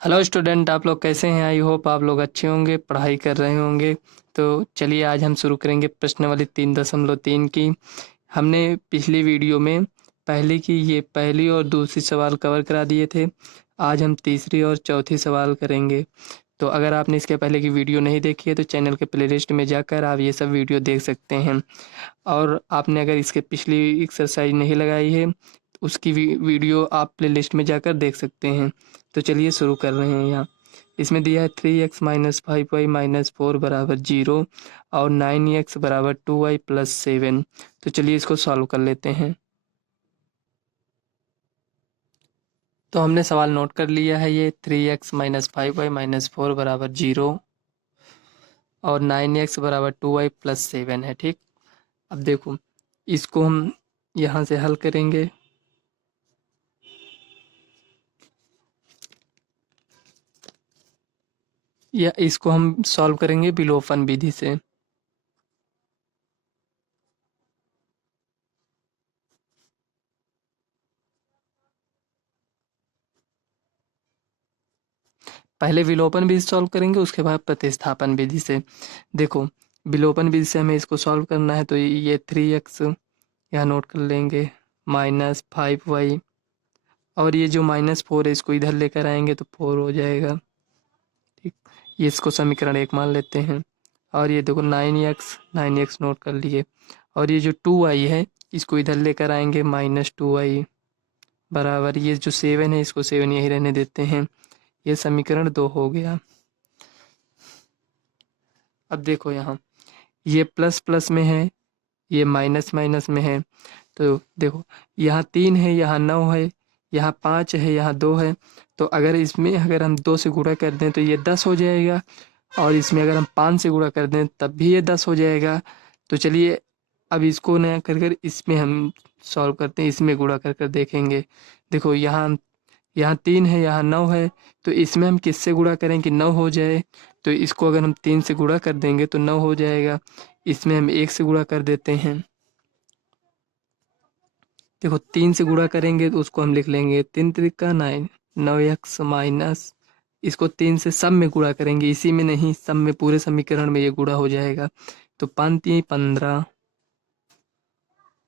Hello student, आप लोग कैसे हैं? आई होप आप लोग अच्छे होंगे, पढ़ाई कर रहे होंगे। तो चलिए आज हम शुरू करेंगे प्रश्नावली 3.3 की। हमने पिछली वीडियो में ये पहली और दूसरी सवाल कवर करा दिए थे। आज हम तीसरी और चौथी सवाल करेंगे। तो अगर आपने इसके पहले की वीडियो नहीं देखी है तो चैनल के प्लेलिस्ट में जाकर आप ये सब वीडियो देख सकते हैं। और आपने अगर इसके पिछली एक्सरसाइज नहीं लगाई है तो उसकी वीडियो आप प्लेलिस्ट में जाकर देख सकते हैं। तो चलिए शुरू कर रहे हैं। यहाँ इसमें दिया है 3x-5y-4 बराबर 0 और 9x बराबर 2y प्लस 7। तो चलिए इसको सॉल्व कर लेते हैं। तो हमने सवाल नोट कर लिया है। ये 3x-5y-4 बराबर 0 और 9x बराबर 2y प्लस 7 है। ठीक, अब देखो इसको हम यहाँ से हल करेंगे। या इसको हम सॉल्व करेंगे विलोपन विधि से। पहले विलोपन विधि सॉल्व करेंगे, उसके बाद प्रतिस्थापन विधि से। देखो, विलोपन विधि से हमें इसको सॉल्व करना है तो ये 3x यहाँ नोट कर लेंगे, -5y, और ये जो -4 है इसको इधर लेकर आएंगे तो 4 हो जाएगा। ठीक, ये इसको समीकरण 1 मान लेते हैं। और ये देखो 9x नोट कर लिए, और ये जो 2y है इसको इधर लेकर आएंगे, -2y बराबर ये जो 7 है इसको 7 यही रहने देते हैं। ये समीकरण 2 हो गया। अब देखो यहाँ ये प्लस प्लस में है, ये माइनस माइनस में है। तो देखो यहाँ 3 है, यहाँ 9 है, यहाँ 5 है, यहाँ 2 है। तो अगर हम 2 से गुणा कर दें तो ये 10 हो जाएगा, और इसमें अगर हम 5 से गुणा कर दें तब भी ये 10 हो जाएगा। तो चलिए अब इसको नया कर कर इसमें हम सॉल्व करते हैं, इसमें गुणा कर कर देखेंगे। देखो यहाँ यहाँ 3 है, यहाँ 9 है, तो इसमें हम किससे गुणा करें कि 9 हो जाए? तो इसको अगर हम 3 से गुणा कर देंगे तो 9 हो जाएगा। इसमें हम 1 से गुणा कर देते हैं। देखो 3 से गुणा करेंगे तो उसको हम लिख लेंगे 3 त्रिका 9, 9x माइनस, इसको 3 से सब में गुणा करेंगे, इसी में नहीं सब में, पूरे समीकरण में ये गुणा हो जाएगा। तो 5 3 15,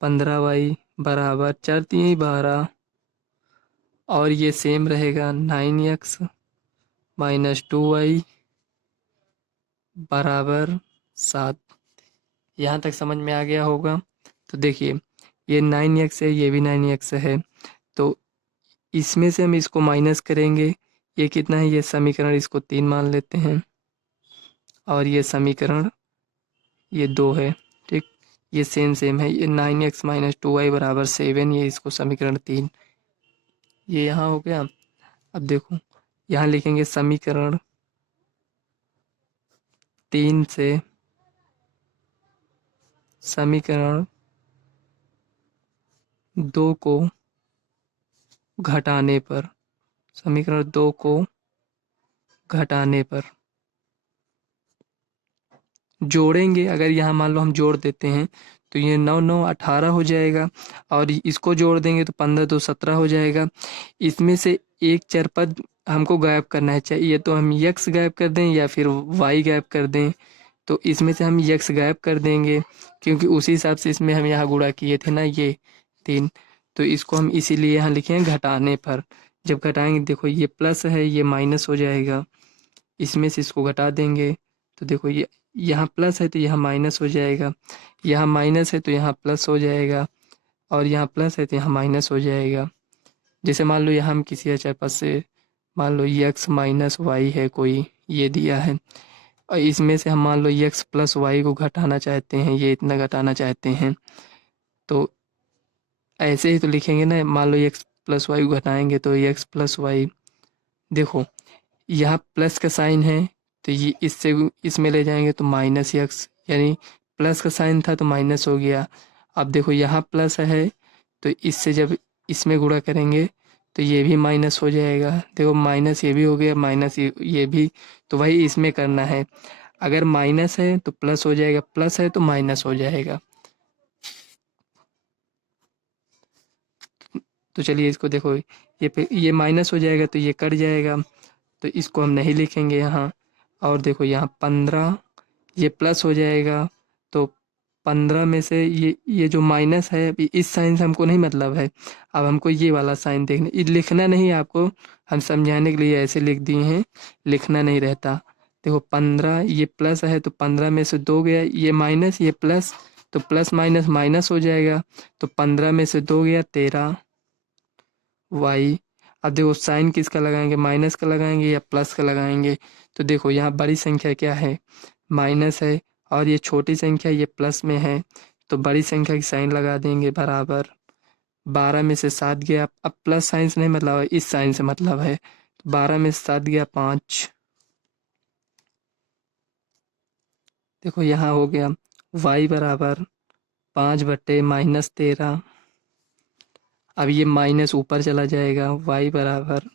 15y बराबर 4 3 12, और ये सेम रहेगा 9x माइनस 2y बराबर 7। यहाँ तक समझ में आ गया होगा। तो देखिए ये 9x है, ये भी 9x है, तो इसमें से हम इसको माइनस करेंगे। ये कितना है? ये समीकरण इसको 3 मान लेते हैं, और ये समीकरण ये 2 है। ठीक, ये सेम सेम है। ये 9x माइनस 2y बराबर 7, ये इसको समीकरण 3, ये यहाँ हो गया। अब देखो यहाँ लिखेंगे समीकरण 3 से समीकरण 2 को घटाने पर, समीकरण 2 को घटाने पर जोड़ेंगे। अगर यहाँ मान लो हम जोड़ देते हैं तो ये 9 9 18 हो जाएगा, और इसको जोड़ देंगे तो 15 2 17 हो जाएगा। इसमें से एक चर पद हमको गायब करना है, चाहिए तो हम यक्स गायब कर दें या फिर वाई गायब कर दें। तो इसमें से हम यक्स गायब कर देंगे, क्योंकि उसी हिसाब से इसमें हम यहाँ गुणा किए थे ना, ये 3। तो इसको हम इसीलिए यहाँ लिखे हैं घटाने पर। जब घटाएंगे देखो ये प्लस है, ये माइनस हो जाएगा, इसमें से इसको घटा देंगे। तो देखो ये यहाँ प्लस है तो यहाँ माइनस हो जाएगा, यहाँ माइनस है तो यहाँ प्लस हो जाएगा, और यहाँ प्लस है तो यहाँ माइनस हो जाएगा। जैसे मान लो यहाँ हम किसी अचर पद से, मान लो x माइनस वाई है कोई, ये दिया है, और इसमें से हम मान लो x प्लस वाई को घटाना चाहते हैं, ये इतना घटाना चाहते हैं। तो ऐसे ही तो लिखेंगे ना, मान लो x प्लस वाई को घटाएंगे तो x प्लस वाई, देखो यहाँ प्लस का साइन है तो ये इससे इसमें ले जाएंगे तो माइनस एक्स, यानी प्लस का साइन था तो माइनस हो गया। अब देखो यहाँ प्लस है तो इससे जब इसमें गुणा करेंगे तो ये भी माइनस हो जाएगा। देखो माइनस ये भी हो गया, माइनस ये भी। तो वही इसमें करना है, अगर माइनस है तो प्लस हो जाएगा, प्लस है तो माइनस हो जाएगा। तो चलिए इसको देखो, ये माइनस हो जाएगा तो ये कट जाएगा, तो इसको हम नहीं लिखेंगे यहाँ। और देखो यहाँ 15 ये प्लस हो जाएगा, तो 15 में से ये जो माइनस है, अभी इस साइन से हमको नहीं मतलब है। अब हमको ये वाला साइन देखना, ये लिखना नहीं है आपको, हम समझाने के लिए ऐसे लिख दिए हैं, लिखना नहीं रहता। देखो 15 ये प्लस है तो 15 में से 2 गया, ये माइनस ये प्लस, तो प्लस माइनस माइनस हो जाएगा, तो 15 में से 2 गया 13 वाई। अब देखो साइन किसका लगाएंगे, माइनस का लगाएंगे या प्लस का लगाएंगे। तो देखो यहाँ बड़ी संख्या क्या है, माइनस है, और ये छोटी संख्या ये प्लस में है, तो बड़ी संख्या की साइन लगा देंगे बराबर। 12 में से 7 गया, अब प्लस साइन से नहीं मतलब है, इस साइन से मतलब है। 12 में से 7 गया 5। देखो यहाँ हो गया y बराबर 5/-13। अब ये माइनस ऊपर चला जाएगा, y बराबर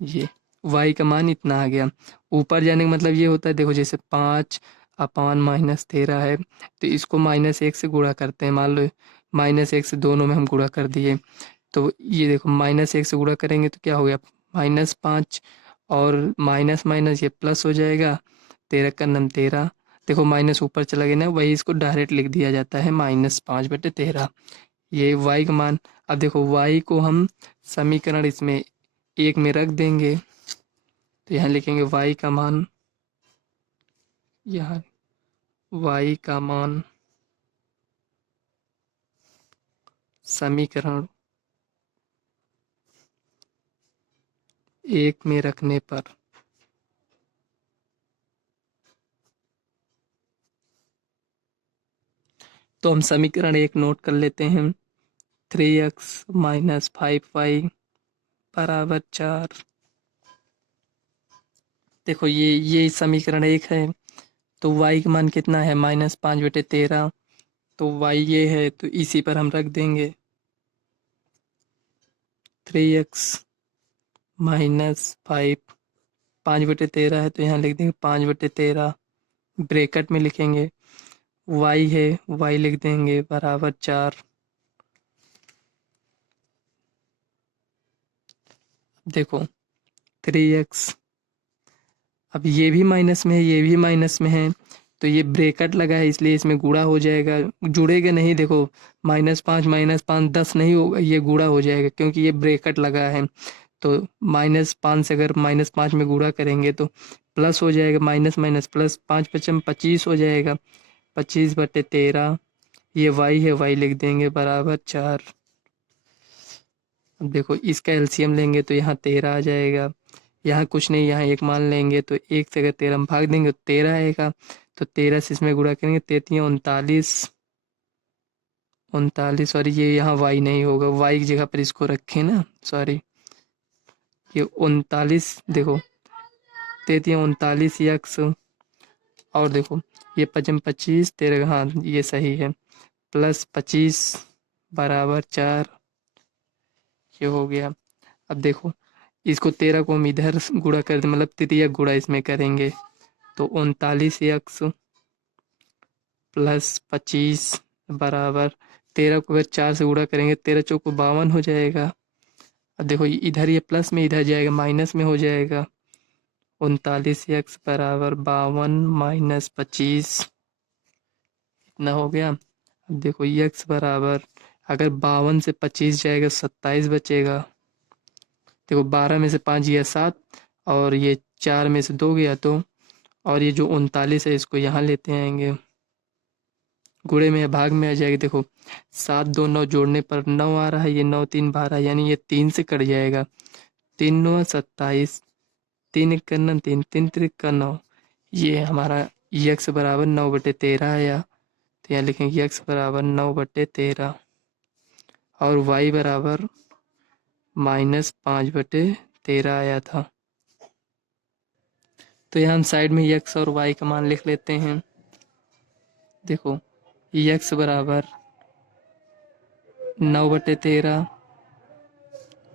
ये y का मान इतना आ गया। ऊपर जाने का मतलब ये होता है, देखो जैसे 5/-13 है, तो इसको -1 से गुणा करते हैं। मान लो -1 से दोनों में हम गुणा कर दिए, तो ये देखो -1 से गुणा करेंगे तो क्या हो गया, -5, और माइनस माइनस ये प्लस हो जाएगा, 13 का नम 13। देखो माइनस ऊपर चला गया ना, वही इसको डायरेक्ट लिख दिया जाता है -5/13, ये y का मान। अब देखो y को हम समीकरण इसमें 1 में रख देंगे, तो यहाँ लिखेंगे y का मान, यहाँ y का मान समीकरण 1 में रखने पर, तो हम समीकरण 1 नोट कर लेते हैं। 3x - 5y बराबर 4। देखो ये समीकरण 1 है, तो y का मान कितना है, -5/13, तो y ये है, तो इसी पर हम रख देंगे। 3x - 5, 5/13 है, तो यहाँ लिख देंगे 5/13, ब्रैकेट में लिखेंगे। y है, y लिख देंगे बराबर 4। देखो 3x, अब ये भी माइनस में है, ये भी माइनस में है, तो ये ब्रैकेट लगा है इसलिए इसमें गुणा हो जाएगा, जुड़ेगा नहीं। देखो -5 -5 10 नहीं होगा, ये गुणा हो जाएगा क्योंकि ये ब्रैकेट लगा है। तो -5 से अगर -5 में गुणा करेंगे तो प्लस हो जाएगा, माइनस माइनस प्लस, 5×5 = 25 हो जाएगा, 25/13। ये y है, y लिख देंगे बराबर 4। अब देखो इसका एलसीएम लेंगे तो यहाँ 13 आ जाएगा, यहाँ कुछ नहीं, यहाँ 1 मान लेंगे, तो 1 से अगर 13 हम भाग देंगे तो 13 आएगा, तो 13 से इसमें गुणा करेंगे, 33 39, 39, और ये यहाँ y नहीं होगा, y की जगह पर इसको रखें ना, सॉरी, ये 39, देखो 33 39 यक्स, और देखो ये 5×25 13, हाँ ये सही है, +25 बराबर 4, ये हो गया। अब देखो इसको 13 को हम इधर गुणा कर दें, मतलब तृतीयक गुणा इसमें करेंगे, तो 39 + 25 बराबर 13 को अगर 4 से गुणा करेंगे, 13 चौक 52 हो जाएगा। अब देखो इधर ये प्लस में इधर जाएगा, माइनस में हो जाएगा, 39 बराबर 52 - 25, इतना हो गया। अब देखो x बराबर, अगर 52 से 25 जाएगा 27 बचेगा। देखो 12 में से 5 गया 7, और ये 4 में से 2 गया 2, और ये जो 39 है इसको यहाँ लेते आएंगे, गुणे में या भाग में आ जाएगा। देखो 7 2 9 जोड़ने पर 9 आ रहा है, ये 9 3 12, यानी ये 3 से कट जाएगा, 3 9 27, 3 1 का 9 3 3 3 का 9, ये हमारा x बराबर 9/13 आया। तो यहाँ लिखेंगे x बराबर 9/13, और y बराबर -5/13 आया था। तो यहाँ हम साइड में x और y का मान लिख लेते हैं। देखो x बराबर 9/13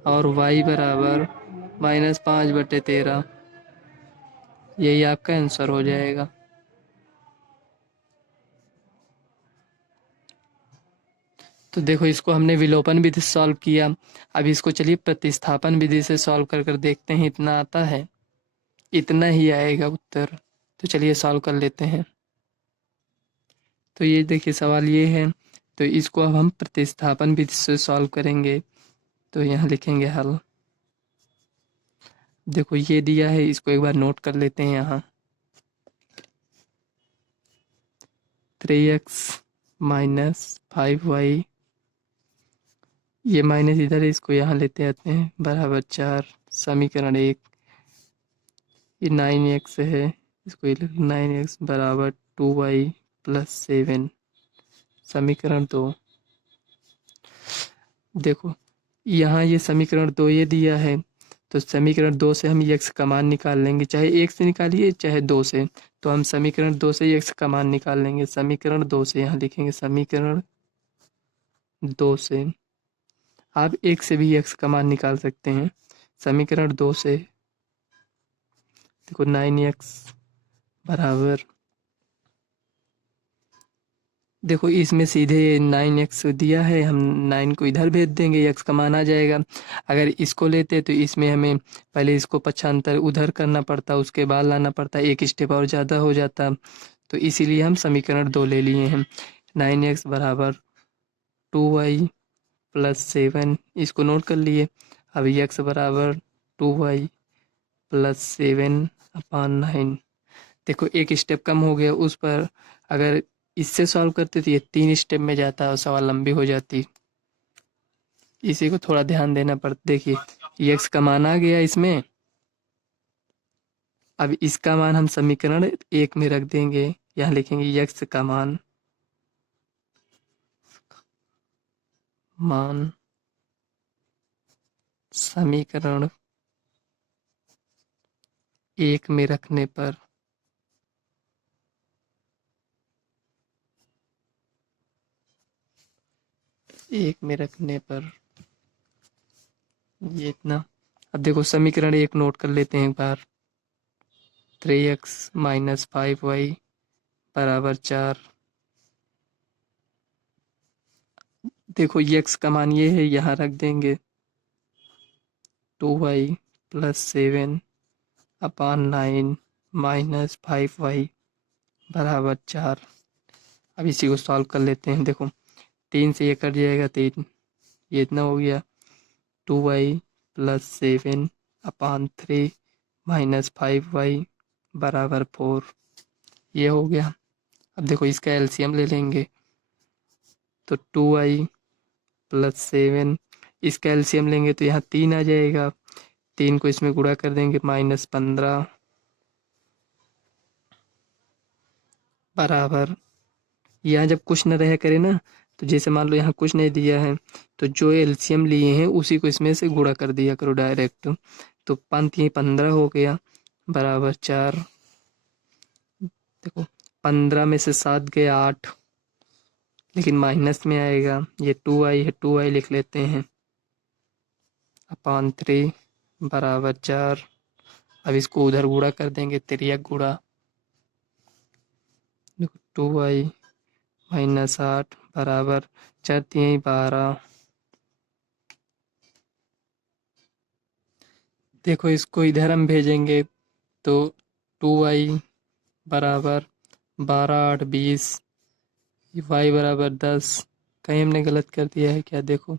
और y बराबर -5/13, यही आपका आंसर हो जाएगा। तो देखो इसको हमने विलोपन विधि से सॉल्व किया। अब इसको चलिए प्रतिस्थापन विधि से सॉल्व कर कर देखते हैं, इतना आता है, इतना ही आएगा उत्तर। तो चलिए सॉल्व कर लेते हैं। तो ये देखिए सवाल ये है, तो इसको अब हम प्रतिस्थापन विधि से सॉल्व करेंगे। तो यहाँ लिखेंगे हल। देखो ये दिया है, इसको एक बार नोट कर लेते हैं यहाँ। 3x माइनस 5y, ये माइनस इधर है, इसको यहाँ लेते आते हैं, बराबर 4, समीकरण 1। ये 9x है, इसको 9x बराबर 2y प्लस 7, समीकरण 2। देखो यहाँ ये समीकरण 2 ये दिया है, तो समीकरण 2 से हम x का मान निकाल लेंगे, चाहे 1 से निकालिए चाहे 2 से। तो हम समीकरण 2 से x का मान निकाल लेंगे, समीकरण 2 से, यहाँ लिखेंगे समीकरण 2 से। आप 1 से भी x का मान निकाल सकते हैं, समीकरण 2 से। देखो 9x बराबर, देखो इसमें सीधे 9x दिया है, हम 9 को इधर भेज देंगे, x का मान आ जाएगा। अगर इसको लेते तो इसमें हमें पहले इसको पक्षांतर उधर करना पड़ता, उसके बाद लाना पड़ता, एक स्टेप और ज़्यादा हो जाता। तो इसीलिए हम समीकरण 2 ले लिए हैं। 9x बराबर 2y प्लस 7, इसको नोट कर लिए। अब x बराबर 2y प्लस 7/9। देखो एक स्टेप कम हो गया उस पर, अगर इससे सॉल्व करते तो ये 3 स्टेप में जाता और सवाल लंबी हो जाती। इसी को थोड़ा ध्यान देना पड़ता। देखिए ये x का मान आ गया इसमें, अब इसका मान हम समीकरण 1 में रख देंगे, यहाँ लिखेंगे x का मान समीकरण 1 में रखने पर ये इतना। अब देखो समीकरण 1 नोट कर लेते हैं एक बार। 3x माइनस 5y बराबर 4। देखो x का मान ये है, यहाँ रख देंगे 2y प्लस 7/9 माइनस 5y बराबर 4। अब इसी को सॉल्व कर लेते हैं। देखो 3 से ये कट जाएगा, 3 ये इतना हो गया, 2y प्लस 7/3 माइनस 5y बराबर 4, ये हो गया। अब देखो इसका एलसीएम ले लेंगे, तो 2y प्लस 7, इसका एलसीएम लेंगे तो यहाँ 3 आ जाएगा, 3 को इसमें गुणा कर देंगे, -15 बराबर, यहाँ जब कुछ न रहे करे ना, तो जैसे मान लो यहाँ कुछ नहीं दिया है, तो जो एलसीएम लिए हैं उसी को इसमें से गुणा कर दिया करो डायरेक्ट। तो 5 ये 15 हो गया बराबर 4। देखो 15 में से 7 गए 8, लेकिन माइनस में आएगा, ये 2y है, 2y लिख लेते हैं /3 बराबर 4। अब इसको उधर गुणा कर देंगे, तिर्यक गुणा। देखो 2y माइनस 8 बराबर 4 3 12। देखो इसको इधर हम भेजेंगे, तो 2y बराबर 12 8 20, y बराबर 10। कहीं हमने गलत कर दिया है क्या? देखो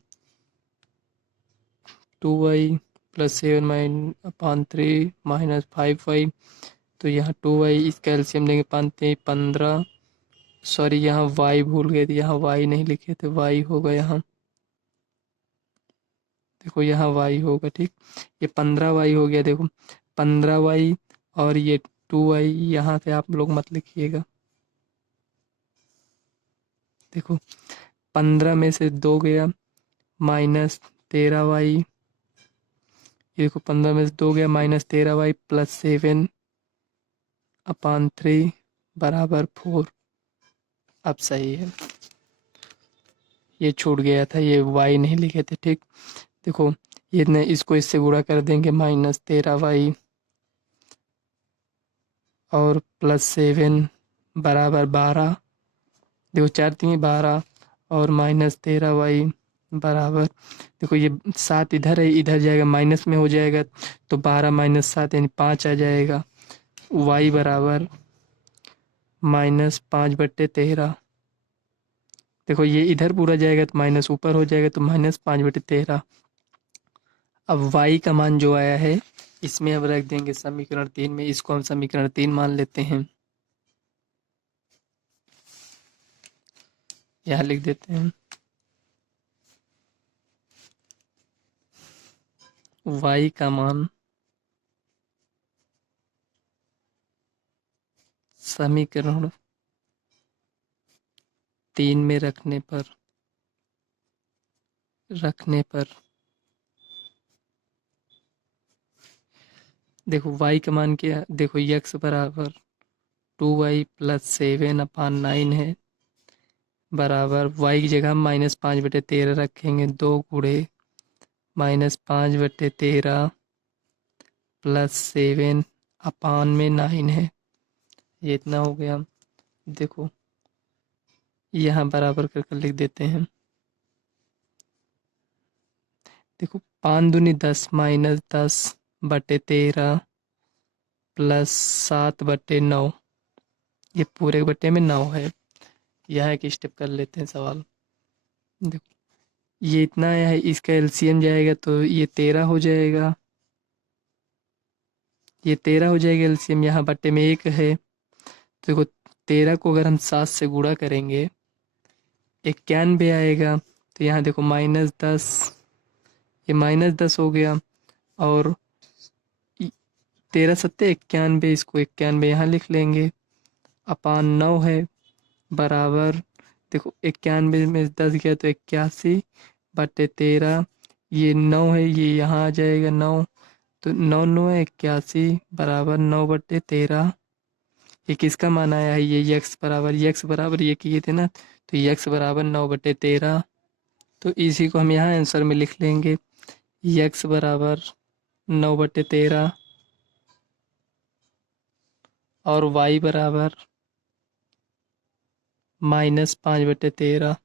2y प्लस 7/3 माइनस 5y, तो यहाँ 2y, इसका एलसीएम लेंगे 5 15, सॉरी यहाँ y भूल गए थे, यहाँ y नहीं लिखे थे, y होगा यहाँ। देखो यहाँ y होगा, ठीक, ये 15y हो गया। देखो 15y और ये 2y, यहाँ से आप लोग मत लिखिएगा। देखो 15 में से 2 गया, -13y, ये देखो 15 में से 2 गया, -13y प्लस 7/3 बराबर 4। अब सही है, ये छूट गया था, ये y नहीं लिखे थे, ठीक। देखो ये न, इसको इससे गुणा कर देंगे, -13y और प्लस 7 बराबर 12। देखो 4 3 12 और -13y बराबर, देखो ये 7 इधर है, इधर जाएगा माइनस में हो जाएगा, तो 12 - 7 यानी 5 आ जाएगा। y बराबर -5/13। देखो ये इधर पूरा जाएगा तो माइनस ऊपर हो जाएगा, तो -5/13। अब y का मान जो आया है इसमें अब रख देंगे समीकरण 3 में, इसको हम समीकरण 3 मान लेते हैं। यहाँ लिख देते हैं y का मान समीकरण 3 में रखने पर देखो y का मान क्या है? देखो x बराबर 2y + 7/9 है, बराबर y की जगह हम -5/13 रखेंगे, 2 गुणे -5/13 + 7/9 है, ये इतना हो गया। देखो यहाँ बराबर कर कर लिख देते हैं। देखो 5 दूनी 10 -10/13 + 7/9, ये पूरे के बट्टे में 9 है। यहाँ एक स्टेप कर लेते हैं सवाल। देखो ये इतना आया है, इसका एलसीएम जाएगा तो ये 13 हो जाएगा, ये 13 हो जाएगा एलसीएम, यहाँ बट्टे में 1 है। तो देखो 13 को अगर हम 7 से गुणा करेंगे 91 आएगा, तो यहाँ देखो -10, ये -10 हो गया, और 13 सत्ते 91, इसको 91 यहाँ लिख लेंगे, अपान 9 है, बराबर देखो 91 में 10 गया तो 81/13, ये 9 है, ये यहाँ आ जाएगा 9, तो 9 9 81 बराबर 9/13। ये किसका मान आया है? ये यक्स बराबर ये किए थे ना, तो यक्स बराबर 9/13। तो इसी को हम यहाँ आंसर में लिख लेंगे, यक्स बराबर 9/13 और y बराबर -5/13।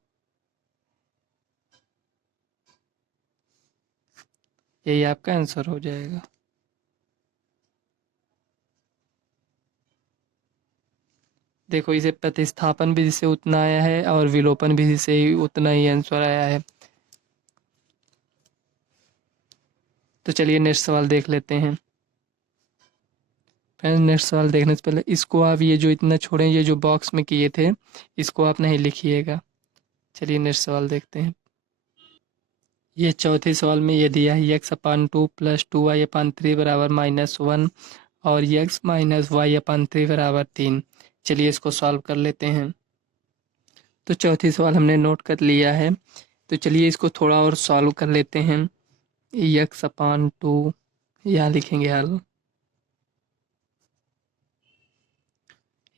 यही आपका आंसर हो जाएगा। देखो इसे प्रतिस्थापन विधि से उतना आया है और विलोपन विधि से ही उतना ही आंसर आया है। तो चलिए नेक्स्ट सवाल देख लेते हैं। फ्रेंड्स नेक्स्ट सवाल देखने से पहले इसको आप ये जो इतना छोड़े, ये जो बॉक्स में किए थे इसको आप नहीं लिखिएगा। चलिए नेक्स्ट सवाल देखते हैं। ये चौथे सवाल में ये दिया है x/2 + 2y/3 बराबर -1 और x - y/3 बराबर 3। चलिए इसको सॉल्व कर लेते हैं। तो चौथी सवाल हमने नोट कर लिया है, तो चलिए इसको थोड़ा और सॉल्व कर लेते हैं। x/2 यहाँ लिखेंगे हल,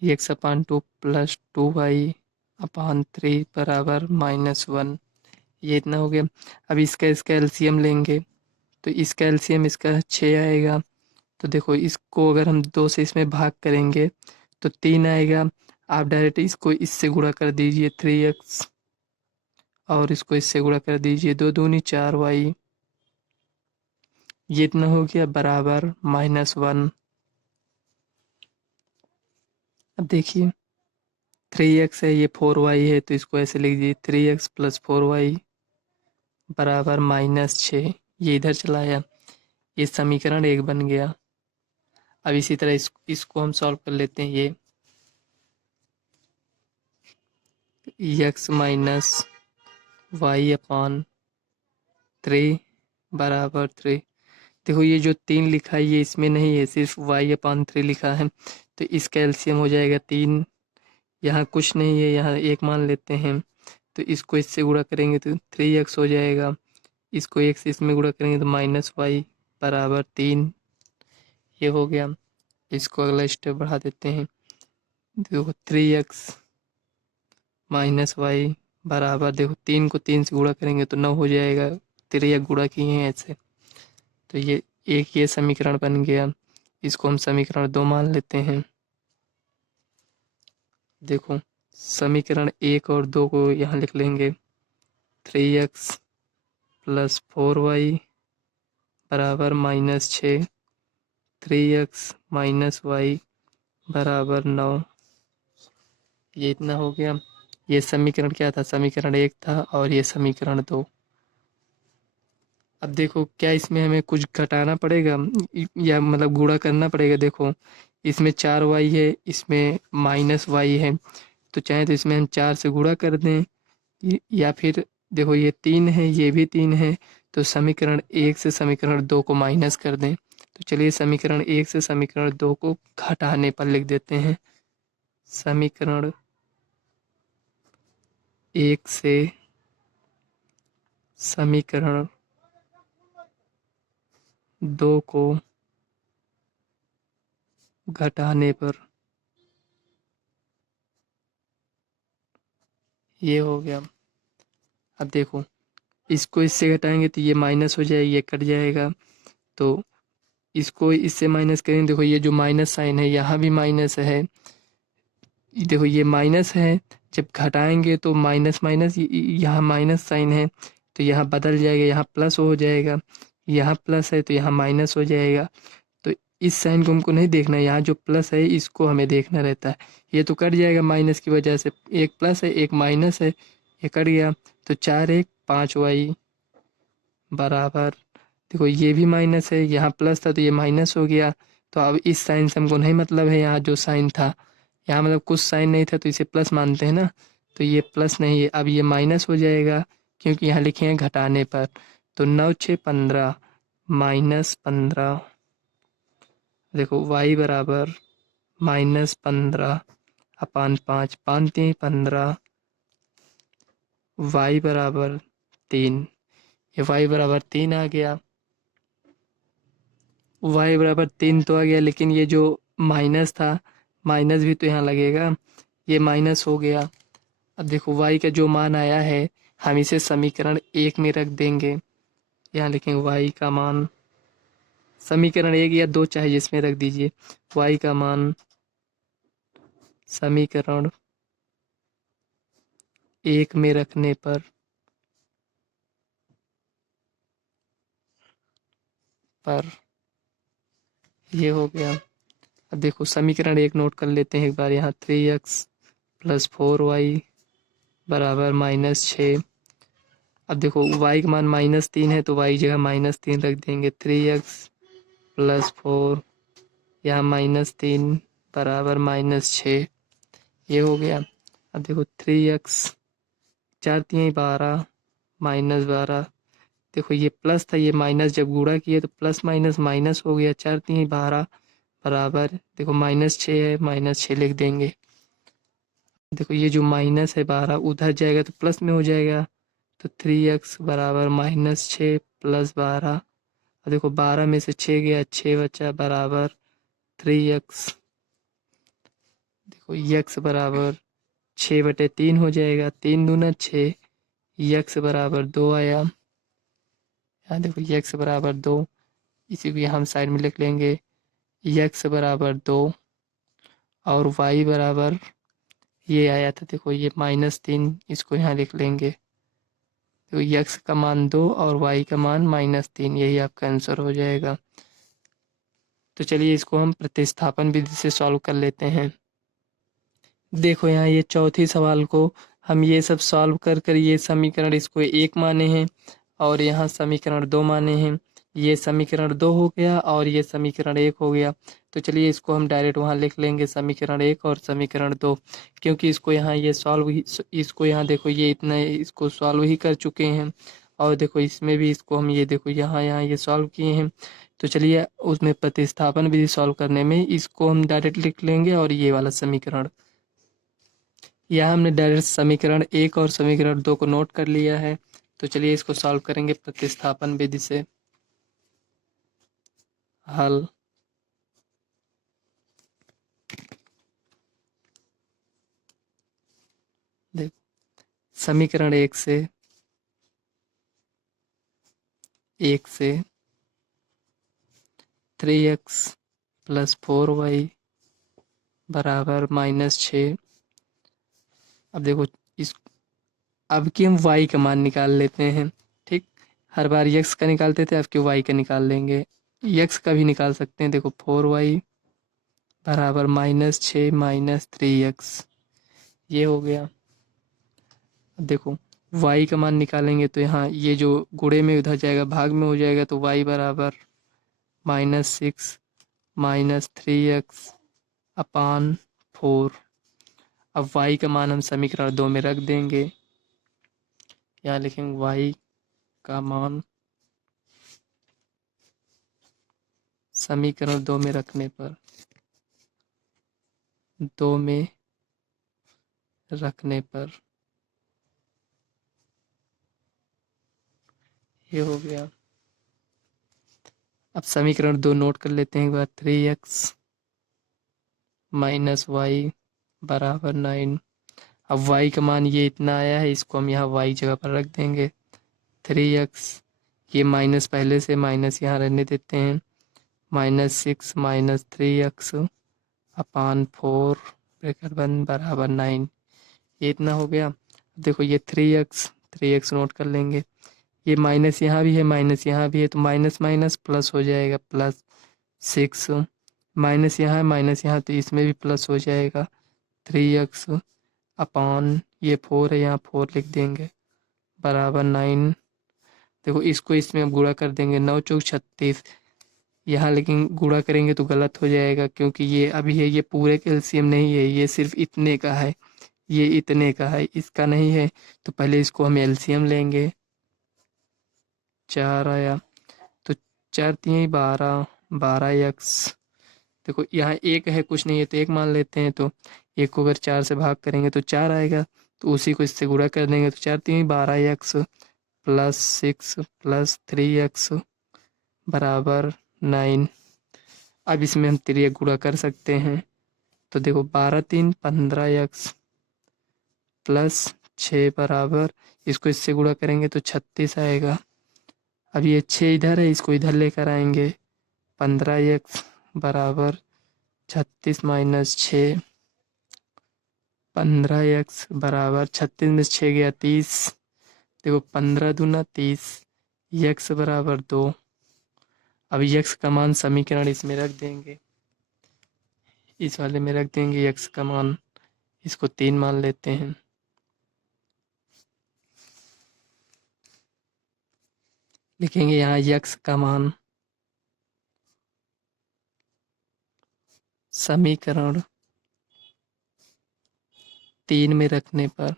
x/2 + 2y/3 बराबर -1, ये इतना हो गया। अब इसका एलसीएम लेंगे, तो इसका एलसीएम इसका 6 आएगा। तो देखो इसको अगर हम 2 से इसमें भाग करेंगे तो 3 आएगा। आप डायरेक्ट इसको इससे गुणा कर दीजिए 3x, और इसको इससे गुणा कर दीजिए 2 दूनी 4y, ये इतना हो गया बराबर -1। अब देखिए 3x है, ये 4y है, तो इसको ऐसे लिख दीजिए 3x + 4y बराबर -6, ये इधर चला आया, ये समीकरण 1 बन गया। अब इसी तरह इसको हम सॉल्व कर लेते हैं। ये x - y/3 बराबर 3। देखो ये जो 3 लिखा है ये इसमें नहीं है, सिर्फ y/3 लिखा है, तो इसका एलसीएम हो जाएगा 3। यहाँ कुछ नहीं है, यहाँ 1 मान लेते हैं, तो इसको इससे गुणा करेंगे तो 3x हो जाएगा, इसको 1 से इसमें गुणा करेंगे तो -y बराबर 3, ये हो गया। इसको अगला स्टेप बढ़ा देते हैं। देखो 3x - y बराबर, देखो 3 को 3 से गुणा करेंगे तो 9 हो जाएगा, 3x गुणा किए हैं ऐसे, तो ये समीकरण बन गया। इसको हम समीकरण 2 मान लेते हैं। देखो समीकरण 1 और 2 को यहाँ लिख लेंगे। 3x प्लस 4y बराबर -6, 3x माइनस वाई बराबर 9। ये इतना हो गया। ये समीकरण क्या था? समीकरण 1 था और ये समीकरण 2। अब देखो क्या इसमें हमें कुछ घटाना पड़ेगा या मतलब गुणा करना पड़ेगा। देखो इसमें 4y है, इसमें -y है, तो चाहे तो इसमें हम 4 से गुणा कर दें या फिर देखो ये 3 है, ये भी 3 है, तो समीकरण 1 से समीकरण 2 को माइनस कर दें। तो चलिए समीकरण 1 से समीकरण 2 को घटाने पर लिख देते हैं। समीकरण 1 से समीकरण 2 को घटाने पर ये हो गया। अब देखो इसको इससे घटाएंगे तो ये माइनस हो जाएगा, ये कट जाएगा, तो इसको इससे माइनस करेंगे। देखो ये जो माइनस साइन है यहाँ भी माइनस है, देखो ये माइनस है, जब घटाएंगे तो माइनस माइनस यहाँ माइनस साइन है तो यहाँ बदल जाएगा, यहाँ प्लस हो जाएगा, यहाँ प्लस है तो यहाँ माइनस हो जाएगा। तो इस साइन को हमको नहीं देखना है, यहाँ जो प्लस है इसको हमें देखना रहता है। ये तो कट जाएगा माइनस की वजह से, एक प्लस है एक माइनस है, ये कट गया। तो 4 1 5 वाई बराबर, देखो ये भी माइनस है, यहाँ प्लस था तो ये माइनस हो गया। तो अब इस साइन से हमको नहीं मतलब है, यहाँ जो साइन था, यहाँ मतलब कुछ साइन नहीं था तो इसे प्लस मानते हैं ना, तो ये प्लस नहीं है, अब ये माइनस हो जाएगा क्योंकि यहाँ लिखे हैं घटाने पर। तो 9 6 15 -15, देखो y बराबर -15 अपान 5, 5 3 15, y बराबर 3। ये y बराबर 3 आ गया, y बराबर 3 तो आ गया, लेकिन ये जो माइनस था, माइनस भी तो यहाँ लगेगा, ये माइनस हो गया। अब देखो y का जो मान आया है हम इसे समीकरण 1 में रख देंगे। यहाँ लिखेंगे y का मान, समीकरण 1 या 2 चाहे जिसमें रख दीजिए, y का मान समीकरण 1 में रखने पर ये हो गया। अब देखो समीकरण 1 नोट कर लेते हैं एक बार, यहाँ 3x प्लस 4y बराबर -6। अब देखो y का मान -3 है तो y जगह -3 रख देंगे। 3x प्लस 4 यहाँ -3 बराबर -6, ये हो गया। अब देखो 3x 4 3 12 -12, देखो ये प्लस था, ये माइनस जब गुणा किए तो प्लस माइनस माइनस हो गया। 4 3 12 बराबर, देखो -6 है, -6 लिख देंगे। देखो ये जो माइनस है 12 उधर जाएगा तो प्लस में हो जाएगा, तो 3x बराबर -6 प्लस 12, और देखो 12 में से 6 गया, 6 बचा बराबर 3x। देखो x बराबर 6/3 हो जाएगा, 3 दूना 6, x बराबर 2 आया। यहाँ देखो x बराबर 2, इसी को यहाँ हम साइड में लिख लेंगे, x बराबर 2 और y बराबर ये आया था, देखो ये -3, इसको यहाँ लिख लेंगे। तो x का मान 2 और y का मान -3, यही आपका आंसर हो जाएगा। तो चलिए इसको हम प्रतिस्थापन विधि से सॉल्व कर लेते हैं। देखो यहाँ ये चौथी सवाल को हम ये सब सॉल्व कर कर ये समीकरण इसको 1 माने हैं और यहाँ समीकरण 2 माने हैं। ये समीकरण 2 हो गया और ये समीकरण 1 हो गया। तो चलिए इसको हम डायरेक्ट वहाँ लिख लेंगे, समीकरण 1 और समीकरण 2, क्योंकि इसको यहाँ ये सॉल्व ही, इसको यहाँ देखो ये इतना इसको सॉल्व ही कर चुके हैं, और देखो इसमें भी इसको हम ये देखो यहाँ यहाँ ये सॉल्व किए हैं। तो चलिए उसमें प्रतिस्थापन विधि सॉल्व करने में इसको हम डायरेक्ट लिख लेंगे और ये वाला समीकरण, यहाँ हमने डायरेक्ट समीकरण 1 और समीकरण 2 को नोट कर लिया है। तो चलिए इसको सॉल्व करेंगे प्रतिस्थापन विधि से। हल, देखो समीकरण 1 से 3x प्लस 4y बराबर -6, अब देखो इस अब की हम y का मान निकाल लेते हैं। ठीक, हर बार x का निकालते थे, अब की y का निकाल लेंगे। x का भी निकाल सकते हैं। देखो 4y बराबर -6 - 3x, ये हो गया। अब देखो y का मान निकालेंगे तो यहाँ ये जो गुणे में उधर जाएगा, भाग में हो जाएगा, तो y बराबर -6 - 3x अपान 4। अब y का मान हम समीकरण 2 में रख देंगे। यहाँ लिखेंगे y का मान समीकरण 2 में रखने पर 2 में रखने पर ये हो गया। अब समीकरण 2 नोट कर लेते हैं एक बार। 3x - y बराबर 9। अब y का मान ये इतना आया है, इसको हम यहाँ y जगह पर रख देंगे। 3x, ये माइनस पहले से माइनस यहाँ रहने देते हैं, -6 - 3x अपान 4 ब्रैकेट बंद बराबर 9। ये इतना हो गया। देखो ये 3x नोट कर लेंगे। ये माइनस यहाँ भी है, माइनस यहाँ भी है, तो माइनस माइनस प्लस हो जाएगा, +6। माइनस यहाँ है, माइनस यहाँ, तो इसमें भी प्लस हो जाएगा। 3x अपान ये 4 है, यहाँ 4 लिख देंगे बराबर 9। देखो इसको इसमें अब गुणा कर देंगे, 9 चौक 36। यहाँ लेकिन गुणा करेंगे तो गलत हो जाएगा, क्योंकि ये अभी है, ये पूरे का एलसीएम नहीं है, ये सिर्फ इतने का है, ये इतने का है, इसका नहीं है। तो पहले इसको हम एलसीएम लेंगे। 4 आया, तो 4 3 12, 12x। देखो यहाँ एक है, कुछ नहीं है, तो एक मान लेते हैं। तो एक को अगर 4 से भाग करेंगे तो 4 आएगा, तो उसी को इससे गुणा कर देंगे। तो 4 3 12x +6 +3x बराबर 9। अब इसमें हम तिर्यक गुणा कर सकते हैं। तो देखो 12 3 15x +6 बराबर, इसको इससे गुणा करेंगे तो 36 आएगा। अब ये 6 इधर है, इसको इधर लेकर आएंगे। 15x बराबर 36 - 6, 15x बराबर 36 में से 6 गया 30। देखो 15 दूना 30, x बराबर 2। अब x का मान समीकरण इसमें रख देंगे, इस वाले में रख देंगे x का मान, इसको 3 मान लेते हैं। लिखेंगे यहाँ x का मान समीकरण 3 में रखने पर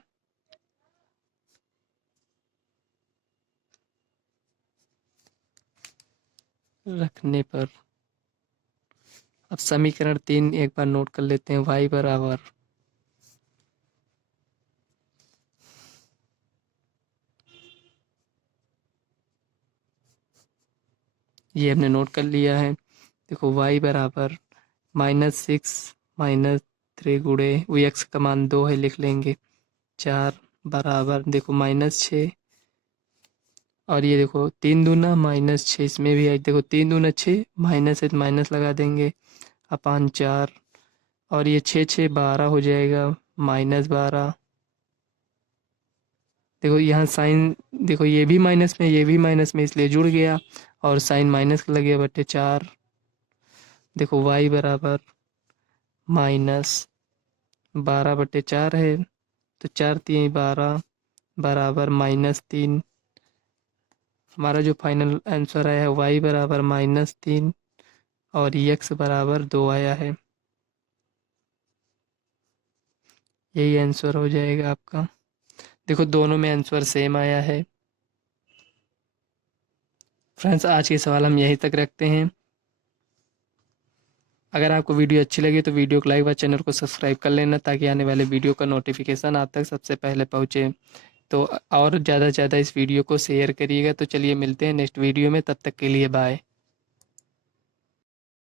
अब समीकरण 3 एक बार नोट कर लेते हैं। y बराबर ये हमने नोट कर लिया है। देखो y बराबर -6 - 3 गुणे वो x का मान 2 है, लिख लेंगे 4 बराबर, देखो -6, और ये देखो 3 दूना -6, इसमें भी है, देखो 3 दूना 6, माइनस है तो माइनस लगा देंगे अपान 4, और ये 6 6 12 हो जाएगा, -12। देखो यहाँ साइन, देखो ये भी माइनस में, ये भी माइनस में, इसलिए जुड़ गया, और साइन माइनस का लग गया बटे 4। देखो y बराबर -12/4 है, तो 4 3 12 बराबर -3। हमारा जो फाइनल आंसर आया है y बराबर -3 और x बराबर 2 आया है। यही आंसर हो जाएगा आपका। देखो दोनों में आंसर सेम आया है। फ्रेंड्स आज के सवाल हम यहीं तक रखते हैं। अगर आपको वीडियो अच्छी लगी तो वीडियो को लाइक व चैनल को सब्सक्राइब कर लेना, ताकि आने वाले वीडियो का नोटिफिकेशन आप तक सबसे पहले पहुँचे। तो और ज़्यादा से ज़्यादा इस वीडियो को शेयर करिएगा। तो चलिए मिलते हैं नेक्स्ट वीडियो में, तब तक के लिए बाय।